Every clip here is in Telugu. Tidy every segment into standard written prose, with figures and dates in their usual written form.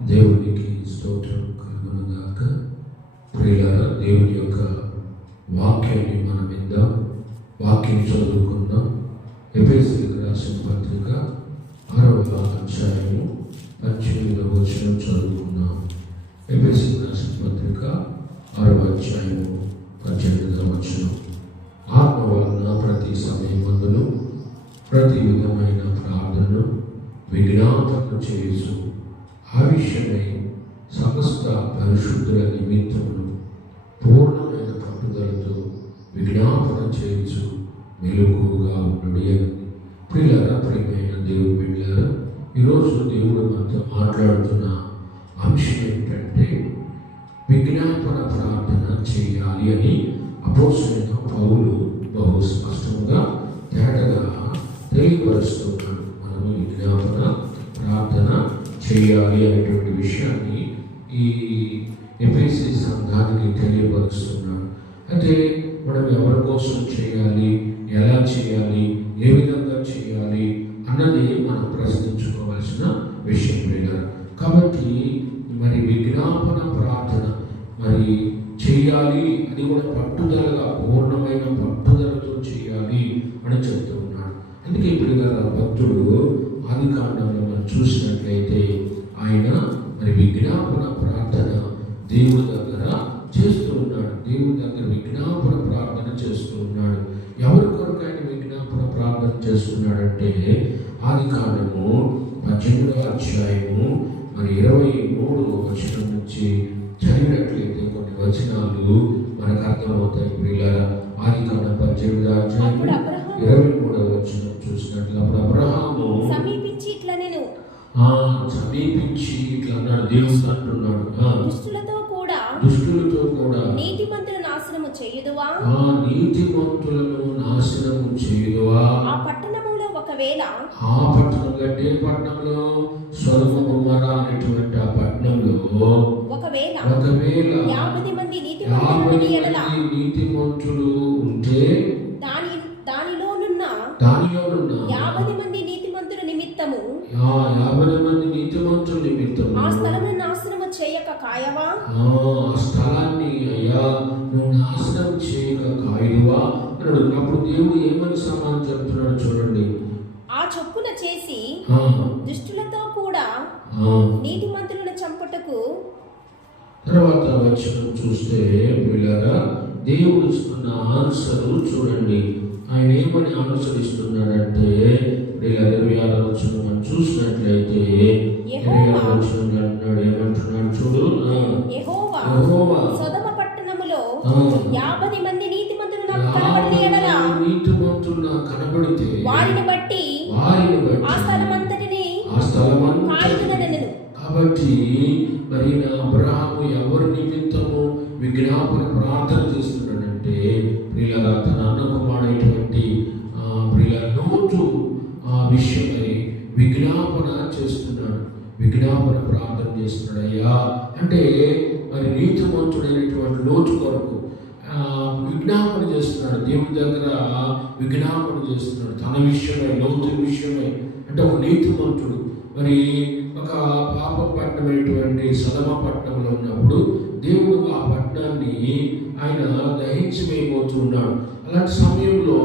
దేవునికి స్తోత్రం కలుగునుగాక. ప్రియులారా, దేవుని యొక్క వాక్యాన్ని మనం విందాం. వాక్యం చదువుకుందాం. ఎఫెసీయులకు రాసిన పత్రిక 6వ అధ్యాయము 18వ వచనం చదువుకుందాం. ఎఫెసీయులకు రాసిన పత్రిక 6వ అధ్యాయము 18వ వచనం. ఆత్మ వలన ప్రతి సమయమందును ప్రతి విధమైన ప్రార్థనను విజ్ఞాపన చేయుచు ఆ విషయమై సమస్త పరిశుద్ధుల నిమిత్తమును పూర్ణమైన పట్టుదలతో విజ్ఞాపన చేయుచు మెలకువగా ఉండుడి అని. ప్రియులారా, ప్రియమైన దేవుని బిడ్డలారా, ఈరోజు దేవుడు మనతో మాట్లాడుతున్న అంశం ఏంటంటే విజ్ఞాపన ప్రార్థన చేయాలి అని అపోస్తలుడైన పౌలు బహు స్పష్టంగా తేటగా తెలియపరుస్తున్నాడు. మనము విజ్ఞాపన ప్రార్థన చేయాలి అనేటువంటి విషయాన్ని ఈ ఎఫెసీ సంఘానికి తెలియపరుస్తున్నాడు. అయితే మనం ఎవరి కోసం చేయాలి, ఎలా చేయాలి, ఏ విధంగా చేయాలి అన్నది మనం ప్రశ్నించుకోవాల్సిన విషయం లేదు. కాబట్టి మరి విజ్ఞాపన ప్రార్థన మరి చేయాలి, అది కూడా పట్టుదలగా పూర్ణమైన పట్టుదలతో చేయాలి అని చెప్తూ ఉన్నాడు. అందుకే ఇప్పుడు భక్తుడు ఆది కాండంలో మనం చూసినట్లయితే ఆయన మరి విజ్ఞాపన ప్రార్థన దేవుడి దగ్గర చేస్తూ ఉన్నాడు. దేవుడి దగ్గర విజ్ఞాపన ప్రార్థన చేస్తూ ఉన్నాడు. ఎవరి కొరకు ఆయన విజ్ఞాపన ప్రార్థన చేస్తున్నాడంటే ఆది కాండము 18వ అధ్యాయము మరి 23వ వచనం నుంచి చదివినట్లయితే కొన్ని వచనాలు మనకు అర్థమవుతాయి. ప్రియులారా, ఆది కాండం 18వ అధ్యాయం 23వ వచనం చూసినట్లు అప్పుడు అబ్రహాము సమీపించి ఇట్లా అన్నాడు. దేవుడు అంటున్నాడు, దుష్టులతో కూడా నీతిమంతుల నాశనము చేయుదువా, నీతిమంతులను నాశనము చేయుదువా. ఆ పట్టణములో ఒకవేళ ఆ పట్టణం అంటే పట్టణంలో సొదొమ గొమొర్రా అనేటువంటి ఆ పట్టణంలో ఒకవేళ 50 మంది నీతిమంతులు ఉంటే దానిలోనున్న 50 మంది నీతిమంతుల నిమిత్తము 50 మంది నీతిమంతుల నిమిత్తము ఆ స్థలమును నాశనము చేయక కాయవా, ఆ స్థలాన్ని అయ్యా నువ్వు నాశనం చేయక కాయువా అన్నాడు. అప్పుడు దేవుడు ఏమని సమాధానం చెప్తున్నాడు చూడండి. ఆ చొప్పున చేసి దుష్టులతో కూడా నీతిమంతులను చంపుటకు. తర్వాత వచనం చూస్తే పిల్లరా, దేవుడు ఇస్తున్న ఆన్సర్ చూడండి. ఆయన ఏమని అనుసరిస్తున్నాడంటే 26వ వచనం మనం చూసినట్లయితే 26వ వచనంలో అంటున్నాడు, ఏమంటున్నాడు చూడు. యెహోవా సొదొమ పట్టణములో 50 మంది నీతిమంతులు నాకు కనబడిన యెడల వారిని బట్టి ఆ స్థలమంతటిని కాయుదునెను. కాబట్టి మరి అబ్రహాము ఎవరి నిమిత్తము విజ్ఞాపన ప్రార్థన చేస్తున్నాడంటే ప్రియులారా, తన అన్నకుమారుడైనటువంటి లోతు విషయమై విజ్ఞాపన చేస్తున్నాడు. విజ్ఞాపన ప్రార్థన చేస్తున్నాడు. అయ్యా అంటే మరి నీతిమంతుడైనటువంటి లోతు కొరకు విజ్ఞాపన చేస్తున్నాడు. దేవుడి దగ్గర విజ్ఞాపన చేస్తున్నాడు. తన విషయమై, లోతు విషయమై. అంటే ఒక నీతిమంతుడు మరి ఒక పాప పట్టణమైనటువంటి సొదొమ పట్టణంలో ఉన్నప్పుడు దేవుడు ఆ పట్టణాన్ని ఆయన దహించి వేయబోతున్నాడు. అలాంటి సమయంలో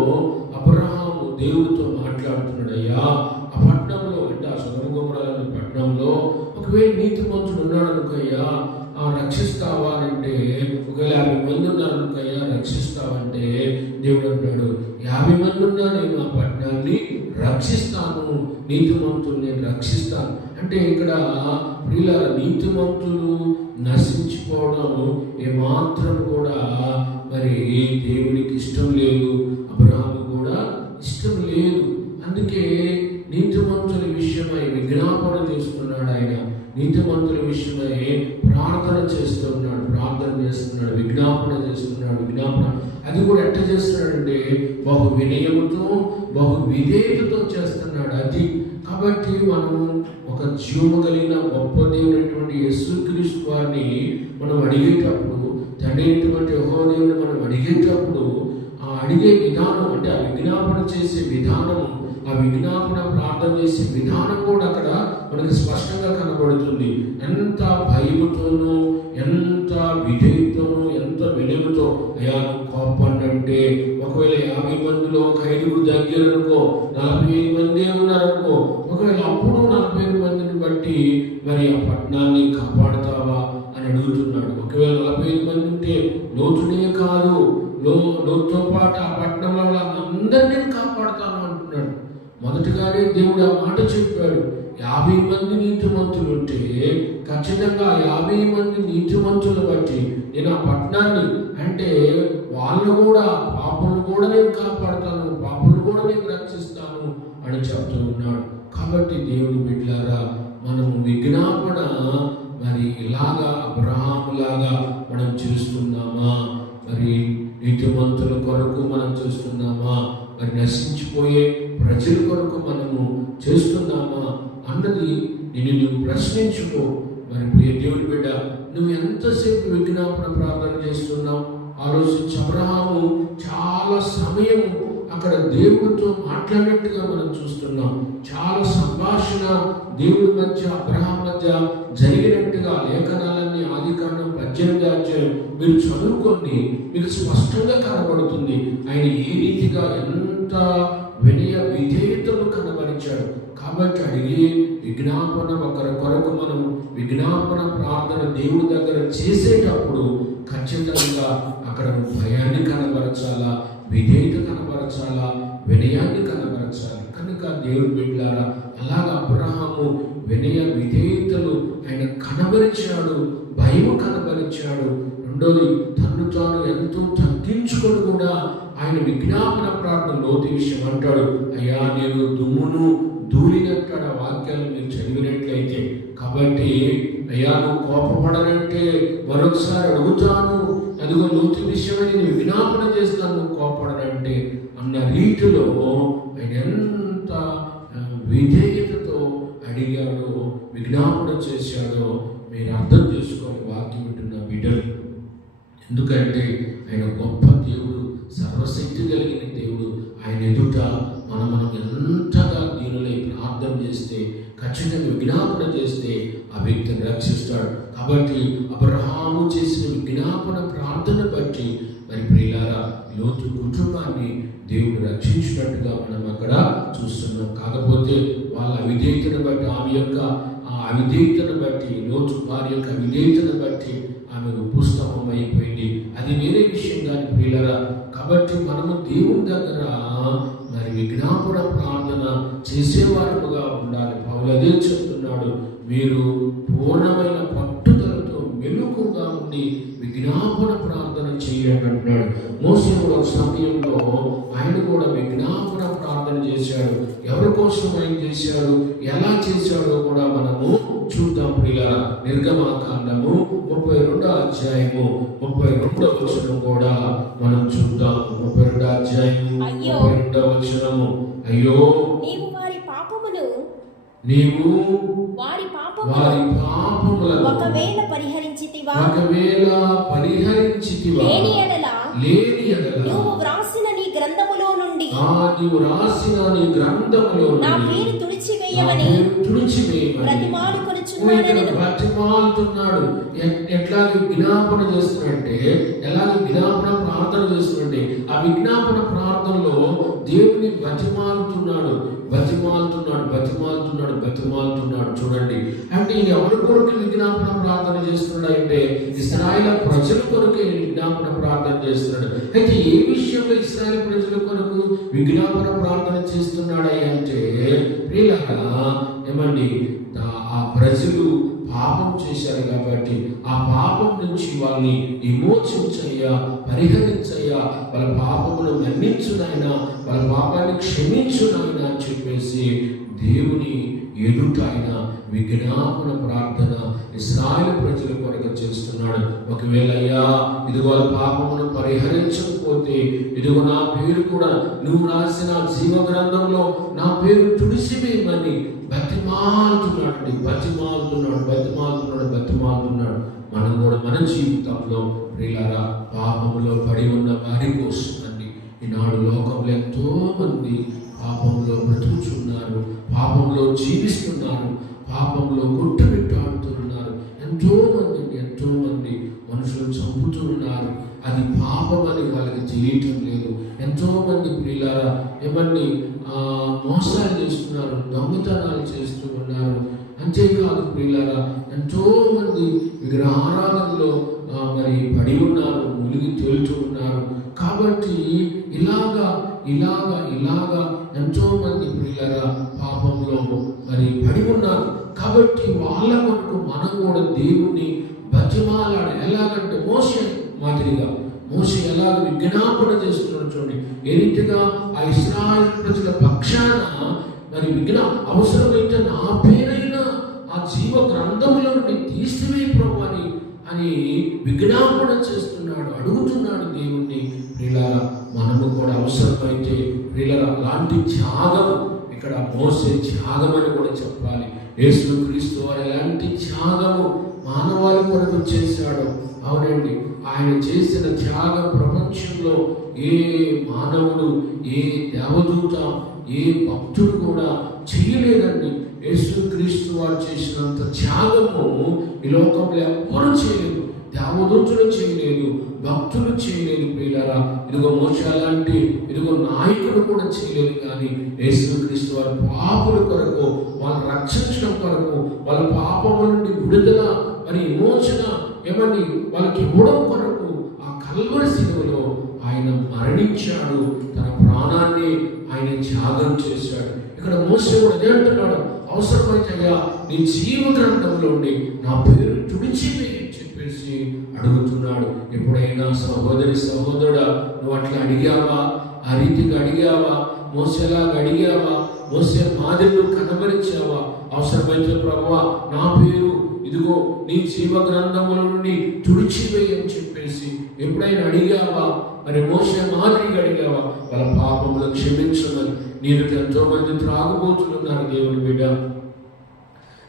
అబ్రహాము దేవుడితో మాట్లాడుతున్నాడు. అయ్యా ఆ పట్టణంలో అంటే ఆ సొదొమ గొమొర్రా పట్టణంలో ఒకవేళ నీతిమంతుడు ఉన్నాడు అనుకయ్యా రక్షిస్తావా అంటే, ఒకవేళ 50 మంది ఉన్నారు అనుకయ్యా రక్షిస్తావంటే దేవుడు అంటాడు 50 మంది ఉన్నా నేను ఆ పట్టణాన్ని రక్షిస్తాను, నీతిమంతులు నేను రక్షిస్తాను. అంటే ఇక్కడ ప్రియులారా, నీతిమంతులు నశించిపోవడం ఏమాత్రం కూడా మరి దేవునికి ఇష్టం లేదు, అబ్రహాము కూడా ఇష్టం లేదు. అందుకే నీతిమంతుల విషయమై విజ్ఞాపన చేస్తున్నాడు. ఆయన నీతిమంతుల విషయమై ప్రార్థన చేస్తున్నాడు, విజ్ఞాపన చేస్తున్నాడు. అది కూడా ఎట్లా చేస్తున్నాడంటే బహు వినయముతో, బహు విధేయతతో చేస్తున్నాడు. అది కాబట్టి మనం ఒక జీవము కలిగిన గొప్ప దేవుడైనటువంటి యేసుక్రీస్తు వారిని మనం అడిగేటప్పుడు, తండ్రి అయినటువంటి యెహోవా దేవుని మనం అడిగేటప్పుడు ఆ అడిగే విధానం అంటే ఆ విజ్ఞాపన చేసే విధానం, ఆ విజ్ఞాపన ప్రార్థన చేసే విధానం కూడా అక్కడ మనకి స్పష్టంగా కనబడుతుంది. ఎంత 40,000 మందిని బట్టి మరి ఆ పట్టణాన్ని కాపాడుతావా అని అడుగుతున్నాడు. ఒకవేళ 45 మంది ఉంటే లోతునే కాదు, లోతుతో పాటు ఆ పట్టణం వల్ల అందరినీ కాపాడుతాను అంటున్నాడు. మొదటిగానే దేవుడు ఆ మాట చెప్పాడు. 50 మంది నీతిమంతులు ఉంటే ఖచ్చితంగా 50 మంది నీతిమంతులు బట్టి నేను ఆ పట్టణాన్ని, అంటే వాళ్ళు కూడా పాపలను కూడా నేను కాపాడుతాను, పాపలను కూడా నేను రక్షిస్తాను అని చెప్తూ ఉన్నాడు. కాబట్టి దేవుని బిడ్డలారా, మనము విజ్ఞాపన మరి ఇలాగా అబ్రహాములాగా మనం చేస్తున్నామా? మరి నీతిమంతుల కొరకు మనం చేస్తున్నామా? మరి నశించిపోయే ప్రజల కొరకు మనము చేస్తున్నామా అన్నది నువ్వు ప్రశ్నించుకో. మరి ప్రియ దేవుని బిడ్డ, నువ్వు ఎంతసేపు విజ్ఞాపన ప్రార్థన చేస్తున్నావు ఆలోచించి. అబ్రహాము చాలా సమయం అక్కడ దేవుడితో మాట్లాడినట్టుగా మనం చూస్తున్నాం. చాలా సంభాషణ దేవుడి మధ్య అబ్రహాం మధ్య జరిగినట్టుగా లేఖనాలన్నీ ఆదికాండం 18వ అధ్యాయం మీరు చదువుకోండి, మీకు స్పష్టంగా కనబడుతుంది ఆయన ఏ రీతిగా ఎంత వినయ విధేయతను కనబరిచాడు. కాబట్టి అడిగి విజ్ఞాపన ఒకరి కొరకు మనం విజ్ఞాపన ప్రార్థన దేవుడి దగ్గర చేసేటప్పుడు ఖచ్చితంగా అక్కడ భయాన్ని కనబరచాలా, విధేయత కనబరచాలా, వినయాన్ని కనబరచాలి. కనుక దేవుని బిడ్డలారా, అలాగా అబ్రహాము వినయ విధేయతలు ఆయన కనబరిచాడు, భయము కనబరిచాడు. రెండోది, తను తాను ఎంతో తగ్గించుకొని కూడా ఆయన విజ్ఞాపన ప్రార్థన లోతు విషయం అంటాడు. అయ్యా నేను దుమ్మును ధూళినంటాడు. ఆ వాక్యాలు మీరు చదివినట్లయితే. కాబట్టి అయ్యా నువ్వు కోపపడనంటే మరొకసారి అడుగుతాను, అదిగో లోతు విషయమై నేను విజ్ఞాపన చేస్తాను, నువ్వు కోపపడనంటే అన్న రీతిలో ఆయన ఎంత విధేయతతో అడిగాడో, విజ్ఞాపన చేశాడో మీరు అర్థం చేసుకోవాలి వాక్యం వింటున్న బిడ్డలు. ఎందుకంటే ఆయన గొప్ప దేవుడు, సర్వశక్తి కలిగిన దేవుడు. ఆయన ఎదుట మనం ఎంతగా దీనులై ప్రార్థన చేస్తే, ఖచ్చితంగా విజ్ఞాపన చేస్తే ఆ వ్యక్తిని రక్షిస్తాడు. కాబట్టి అబ్రహాము చేసిన విజ్ఞాపన ప్రార్థన బట్టి మరి ప్రియులారా లోతు కుటుంబాన్ని దేవుడు రక్షించినట్టుగా మనం అక్కడ చూస్తున్నాం. కాకపోతే వాళ్ళ అవిధేయతను బట్టి, ఆమె యొక్క ఆ అవిధేయతను బట్టి, లోతు వారి యొక్క అవిధేయతను బట్టి ఆమె పుస్తకం అయిపోయింది. అది వేరే విషయం కానీ ప్రియులారా. కాబట్టి మనము దేవుని దగ్గర మరి విజ్ఞాపన ప్రార్థన చేసేవారుగా ఉండాలి. పౌలు అదే చెప్తున్నాడు, మీరు పూర్ణమైన పట్టుదలతో మెలకుగా ఉండి విజ్ఞాపన ప్రార్థన చేయండి అంటున్నాడు. మోసే ఒక సమయంలో ఆయన కూడా విజ్ఞాపన ప్రార్థన చేశాడు. ఎవరి కోసం ఆయన చేశాడు, ఎలా చేశాడో కూడా మనము చూద్దాం ప్రియులారా. నిర్గమాకాండము 32వ అధ్యాయము 32వ వచనం కూడా మనం చూద్దాం. 32వ అధ్యాయము 32వ వచనము. అయ్యో నీవు వారి పాపములను ఒకవేళ పరిహరించితివా లేని ఎడల నీవు వ్రాసిన నీ గ్రంథములో నుండి నా పేరు తుడిచివేయమని బ్రతిమాలుతున్నాడు. ఎట్లాగే విజ్ఞాపన చేస్తున్నట్టే, ఎలాగే విజ్ఞాపన ప్రార్థన చేస్తున్నట్టే ఆ విజ్ఞాపన ప్రార్థనలో దేవుని బతిమాలుతున్నాడు. చూడండి, అంటే ఈయన ఎవరి కొరకు విజ్ఞాపన ప్రార్థన చేస్తున్నాడు అంటే ఇశ్రాయేలు ప్రజల కొరకే విజ్ఞాపన ప్రార్థన చేస్తున్నాడు. అయితే ఏ విషయంలో ఇశ్రాయేలు ప్రజల కొరకు విజ్ఞాపన ప్రార్థన చేస్తున్నాడు అంటే ప్రియులారా ఏమండి, ఆ ప్రజలు పాపం చేశారు కాబట్టి ఆ పాపం నుంచి వాళ్ళని విమోచించయ్యా, పరిహరించయ్యా, వాళ్ళ పాపమును మన్నించునైనా, వాళ్ళ పాపాన్ని క్షమించునైనా అని చెప్పేసి దేవుని ఎదుట ఆయన విజ్ఞాపన ప్రార్థన ఇశ్రాయేలు ప్రజల కొరకు చేస్తున్నాడు. ఒకవేళ అయ్యా ఇదిగో వాళ్ళ పాపమును పరిహరించకపోతే ఇదిగో నా పేరు కూడా నువ్వు రాసిన జీవ గ్రంథంలో నా పేరు తుడిసివేయమని బతిమాలుతున్నాడు. మనం కూడా మన జీవితంలో ప్రియులారా పాపములో పడి ఉన్న వారి కోసం అండి. ఈనాడు లోకంలో ఎంతో మంది పాపంలో బ్రతుకుచున్నారు, పాపంలో జీవిస్తున్నారు, పాపంలో కొట్టుమిట్టాడుతున్నారు. ఎంతో మంది మనుషులు చంపుతున్నారు. అది పాపం అని వాళ్ళకి తెలియటం లేదు. ఎంతో మంది ప్రియులారా ఏమని మోసాలు చేస్తున్నారు, దొంగతనాలు చేస్తూ ఉన్నారు. అంతేకాదు ప్రియులారా, ఎంతో మంది విగ్రహారాధనలో మరి పడి ఉన్నారు, మునిగి తేలుతూ ఉన్నారు. కాబట్టి ఇలాగా ఎంతో మంది ప్రియులారా పాపంలో మరి పడి ఉన్నారు. కాబట్టి వాళ్ళ కొరకు మనం కూడా దేవుణ్ణి బతిమాలాడు. ఎలాగంటే మోషే మాదిరిగా, మోషే ఎలాగ విజ్ఞాపన చేస్తున్నాడు చూడండి. ఏ రీతిగా ఆ ఇశ్రాయేలు ప్రజల పక్షాన మరి అవసరమైతే నా పేరైనా ఆ జీవ గ్రంథముల నుండి తీసివే ప్రభు అని విజ్ఞాపన చేస్తున్నాడు, అడుగుతున్నాడు దేవుణ్ణి. ప్రియులారా, మనము కూడా అవసరమైతే ప్రియులారా అలాంటి త్యాగం, ఇక్కడ మోసే త్యాగం అని కూడా చెప్పాలి. యేసుక్రీస్తు వారు ఎలాంటి త్యాగము మానవాళి కొరకు చేశాడు. అవునండి, ఆయన చేసిన త్యాగం ప్రపంచంలో ఏ మానవుడు, ఏ దేవదూత, ఏ భక్తుడు కూడా చేయలేదండి. యేసుక్రీస్తు వారు చేసినంత త్యాగము ఈ లోకంలో ఎవ్వరూ చేయలేదు. దేవదూతులు చేయలేదు, భక్తులు చేయలేదు. ప్రియులారా, ఇదిగో మోషే లాంటి ఇదిగో నాయకుడు కూడా చేయలేదు. కానీ యేసుక్రీస్తు వారు పాపుల కొరకు, వాళ్ళని రక్షించడం కొరకు, వాళ్ళ పాపముల నుండి విడుదల మరి విమోచన ఏమని వాళ్ళకి ఇవ్వడం కొరకు ఆ కల్వరి శిలువలో ఆయన మరణించాడు. తన ప్రాణాన్ని ఆయన త్యాగం చేశాడు. ఇక్కడ మోషే కూడా అదే అంటున్నాడు, అవసరమైతే అయ్యా నీ జీవ గ్రంథంలో ఉండి నా పేరు తుడిచివేయి అని చెప్పేసి అడుగుతున్నాడు. ఎప్పుడైనా సహోదరుడా నువ్వు అట్లా అడిగావా? ఆ రీతిగా అడిగావా? మోసేలాగా అడిగావా? మోసే మాదిరిలో కనబరిచావా? అవసరమైతే ప్రభువా నా పేరు ఇదిగో నీ జీవ గ్రంథముల నుండి తుడిచివేయి అని చెప్పేసి ఎప్పుడైనా అడిగావా? మరి మోసే మాదిరిగా అడిగావా? వాళ్ళ పాపములు క్షమించమని. నేను ఎంతో మంది త్రాగుబోతున్నారు దేవుని బిడ్డ,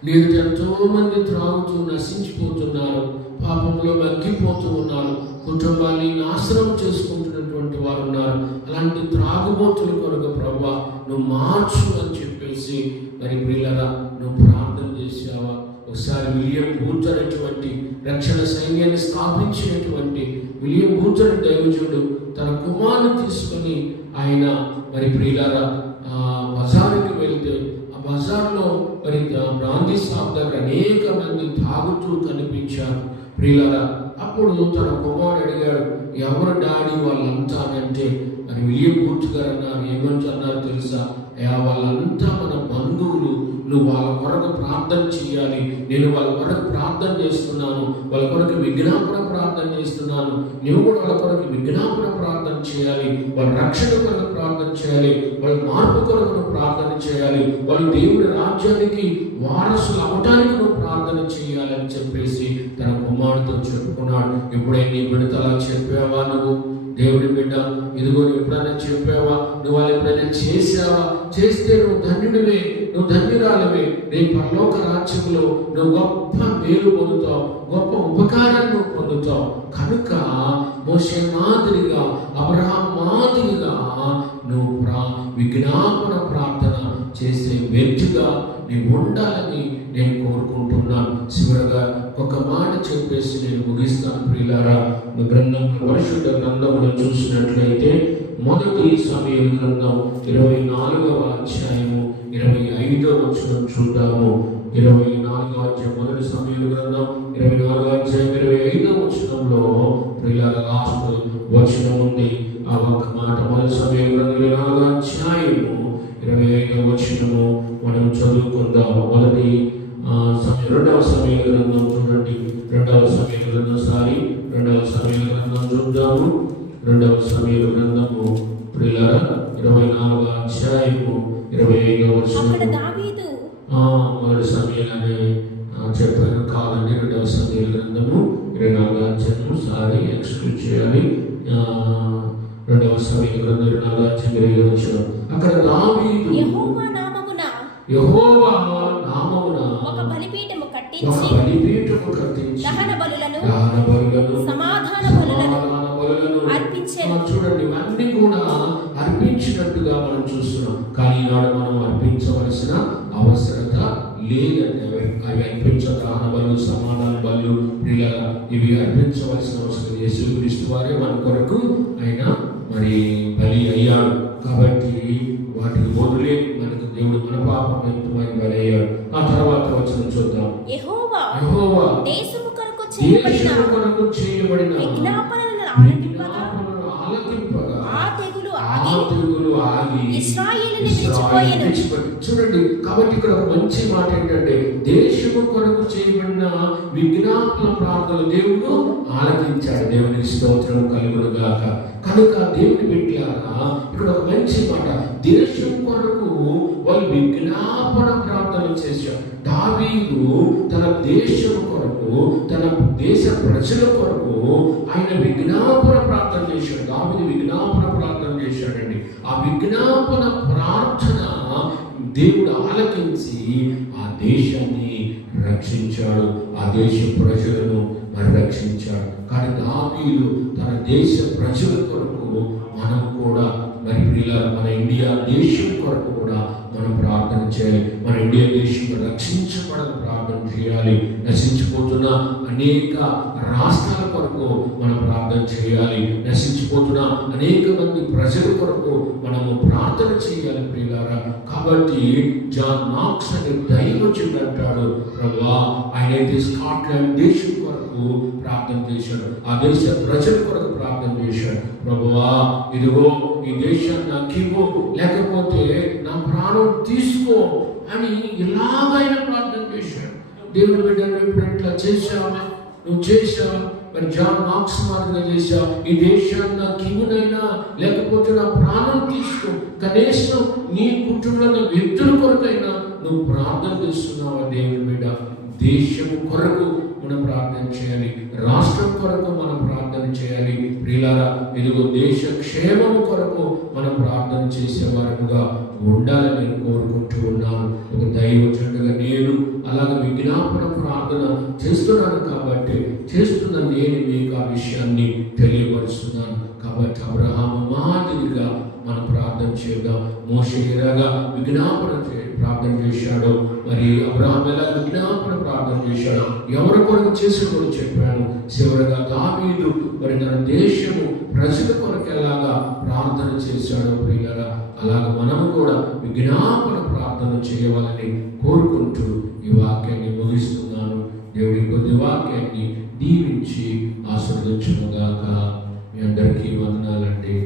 నేను ఎంతో మంది త్రాగుతూ నశించిపోతున్నారు, పాపంలో మగ్గిపోతూ ఉన్నారు, కుటుంబాన్ని నాశనం చేసుకుంటున్నటువంటి వారు ఉన్నారు. అలాంటి త్రాగుబోతుల కొరకు ప్రభువా నువ్వు మార్చు అని చెప్పేసి మరి ప్రియులారా నువ్వు ప్రార్థన చేసావా? ఒకసారి విలియం బూత్ అనేటువంటి రక్షణ సైన్యాన్ని స్థాపించినటువంటి విలియం బూత్ అనే దైవజనుడు తన కుమారుని తీసుకొని ఆయన మరి ప్రియులారా బజారుకి వెళ్తే ఆ బజార్లో మరి బ్రాందీ షాప్ దగ్గర అనేక మంది తాగుతూ కనిపించారు. ప్రియులారా, అప్పుడు తన కుమారుడు అడిగాడు, ఎవరు డాడీ వాళ్ళంతా అని అంటే మరి విలియం బూత్ గారు అన్నారు. ఏమంటున్నారు తెలుసా? వాళ్ళంతా మన బంధువులు, నువ్వు వాళ్ళ కొరకు ప్రార్థన చేయాలి. నేను వాళ్ళ కొరకు ప్రార్థన చేస్తున్నాను, వాళ్ళ కొరకు విజ్ఞాపన ప్రార్థన చేస్తున్నాను. నువ్వు కూడా వాళ్ళ కొరకు విజ్ఞాపన ప్రార్థన చేయాలి, వాళ్ళ రక్షణ కొరకు ప్రార్థన చేయాలి, వాళ్ళ మార్పు కొరకు నువ్వు ప్రార్థన చేయాలి, వాళ్ళు దేవుడి రాజ్యానికి వారసులు అవటానికి నువ్వు ప్రార్థన చేయాలని చెప్పేసి తన కుమారుడితో చెప్పుకున్నాడు. ఎప్పుడైనా నీ బిడ్డతో అలా చెప్పావా? నువ్వు దేవుడి బిడ్డ ఇదిగో నువ్వు ఎప్పుడైనా చెప్పావా? నువ్వు వాళ్ళు ఎప్పుడైనా చేసావా? చేస్తే నువ్వు ధన్యుడివే, నువ్వు ధన్యురాలవే. రేపు పరలోక రాజ్యంలో నువ్వు గొప్ప మేలు పొందుతావు, గొప్ప ఉపకారాన్ని నువ్వు పొందుతావు. కనుక మోషే మాదిరిగా, అబ్రహాం మాదిరిగా నువ్వు విజ్ఞాపన ప్రార్థన చేసే వ్యక్తిగా నీవు ఉండాలని నేను కోరుకుంటున్నాను. చివరగా ఒక మాట చెప్పేసి నేను ముగిస్తాను. ప్రియులారా, గ్రంథం పరిశుద్ధ గ్రంథంలో చూసినట్లయితే మొదటి సమూయేలు గ్రంథం 24వ అధ్యాయము 25వ వచనం చూద్దాము. 24వ అధ్యాయం మొదటి సమూయేలు గ్రంథం 24వ అధ్యాయం 25వ వచనంలో ప్రియులారా లాస్ట్ వచనం ఉంది. ఆ ఒక్క మాట మొదటి సమూయేలు గ్రంథం 24వ అధ్యాయము 25వ వచనము మనం చదువుకుందాం. రెండవ సమూయేలు గ్రంథం చూడండి. రెండవ సమూయేలు గ్రంథం చూద్దాము. రెండవ సమూయేలు గ్రంథము ప్రియులారా 24వ అధ్యాయము 25వ వచనము. మొదటి సమూయేలు అని చెప్పాను కాదండి, రెండవ సమూయేలు గ్రంథము 24వ అధ్యాయము ఎక్స్క్యూజ్ చేయాలి. రెండవ సమూయేలు గ్రంథం 24వ అధ్యాయం 25వ వచనం. అక్కడ దావీదు యెహోవా నామమున ఒక బలిపీఠము కట్టించి దహన బలులను సమాధాన బలులను అర్పించెను. చూడండి, ఇవన్నీ కూడా అర్పించినట్టుగా మనం చూస్తున్నాం. కానీ ఈనాడు మనం అర్పించవలసిన అవసరత లేదండి. అవి అర్పించదాన బలు, సమాధాన బలు, ప్రియులారా ఇవి అర్పించవలసిన అవసరం. యేసుక్రీస్తు వారే మన కొరకు ఆయన మరి బలి అయ్యాడు. కాబట్టి వాటికి బదులే మనకు దేవుడు మన పాపం ఎంతమని బలి అయ్యాడు. ఆ తర్వాత వచనం చూద్దాం. యెహోవా యెహోవా దేశము కొరకు చేయబడిన దేశము కొరకు చేయబడిన విజ్ఞాపనలను విజ్ఞాపనలను ఆలకింపగా ఆ తెగులు ఆ తెగులు ఆగి ఇశ్రాయేలుని ఇశ్రాయేలుని విడిచిపోయెను. చూడండి, కాబట్టి ఇక్కడ ఒక మంచి మాట ఏంటంటే దేశము కొరకు చేయబడిన విజ్ఞాపన ప్రార్థన దేవుడు ఆలకించాడు. దేవునికి స్తోత్రం కలుగును గాక. కనుక దేవుని బిడ్డలారా, ఇక్కడ ఒక మంచి మాట, దేశం కొరకు వాళ్ళు విజ్ఞాపన ప్రార్థన చేశారు. దావీదు తన దేశం కొరకు, తన దేశ ప్రజల కొరకు ఆయన విజ్ఞాపన ప్రార్థన చేశాడు. దావీదు విజ్ఞాపన ప్రార్థన చేశాడండి. ఆ విజ్ఞాపన ప్రార్థన దేవుడు ఆలకించి ఆ దేశాన్ని రక్షించాడు, ఆ దేశ ప్రజలను మరి రక్షించాడు. కానీ దావీదు తన దేశ ప్రజల కొరకు మనం కూడా మరి ప్రియులారా, మన ఇండియా దేశం కొరకు కూడా మనం ప్రార్థన చేయాలి. మన ఇండియా దేశం రక్షించబడని ప్రార్థన చేయాలి. నశించిపోతున్న అనేక రాష్ట్రాల కొరకు మనం ప్రార్థన చేయాలి. నశించిపోతున్న అనేక మంది ప్రజల కొరకు మనము ప్రార్థన చేయాలి ప్రియులారా. కాబట్టి జాన్ మార్క్స్ అనే దైవజనుడు అంటాడు, ప్రభువా ఆయనైతే స్కాట్లాండ్ దేశం కొరకు ప్రార్థన చేశాడు, ఆ దేశ ప్రజల కొరకు ప్రార్థన చేశాడు. ప్రభువా ఇదిగో ఈ దేశాన్ని నాకు ఇవ్వు, లేకపోతే నా ప్రాణం తీసుకో అని ఇలాగైనా ప్రార్థన చేశాడు. దేవుని బిడ్డను ఇప్పుడు ఇట్లా చేశావా? నువ్వు చేశావా? మరి జాన్ మార్క్స్ మాదిరిగా చేశావు. ఈ దేశాన్ని నాకు ఇవ్వునైనా, లేకపోతే నా ప్రాణం తీసుకో, కనీసం నీ కుటుంబంలో వ్యక్తుల కొరకైనా నువ్వు ప్రార్థన చేస్తున్నావా? దేవుని బిడ్డ, దేశం కొరకు మనం ప్రార్థన చేయాలి, రాష్ట్రం కొరకు మనం ప్రార్థన చేయాలి ప్రియులారా. ఇదిగో దేశ క్షేమము కొరకు మనం ప్రార్థన చేసేవారుగా ఉండాలని నేను కోరుకుంటూ ఉన్నాను. ఒక దైవజనుడిగా నేను అలాగే విజ్ఞాపన ప్రార్థన చేస్తున్నాను కాబట్టి చేస్తున్న నేను మీకు ఆ విషయాన్ని తెలియపరుస్తున్నాను. కాబట్టి అబ్రహాము మాదిరిగా మనం ప్రార్థన చేద్దాం. మోషే ఎలాగా విజ్ఞాపన ప్రార్థన చేశాడో, మరి అబ్రహాము ఎలా విజ్ఞాపన ప్రార్థన చేశాడో, ఎవరి కొరకు చేసాడో చెప్పాను. చివరగా దావీదు మరి తన దేశము ప్రజల కొరకు ఎలాగా ప్రార్థన చేశాడో ప్రియులారా, అలాగ మనము కూడా విజ్ఞాపన ప్రార్థన చేయవాలని కోరుకుంటూ ఈ వాక్యాన్ని ముగిస్తున్నాను. దేవుడి కొద్ది వాక్యాన్ని దీవించి ఆశీర్వదించునుగాక. మీ అందరికీ వందనాలండి.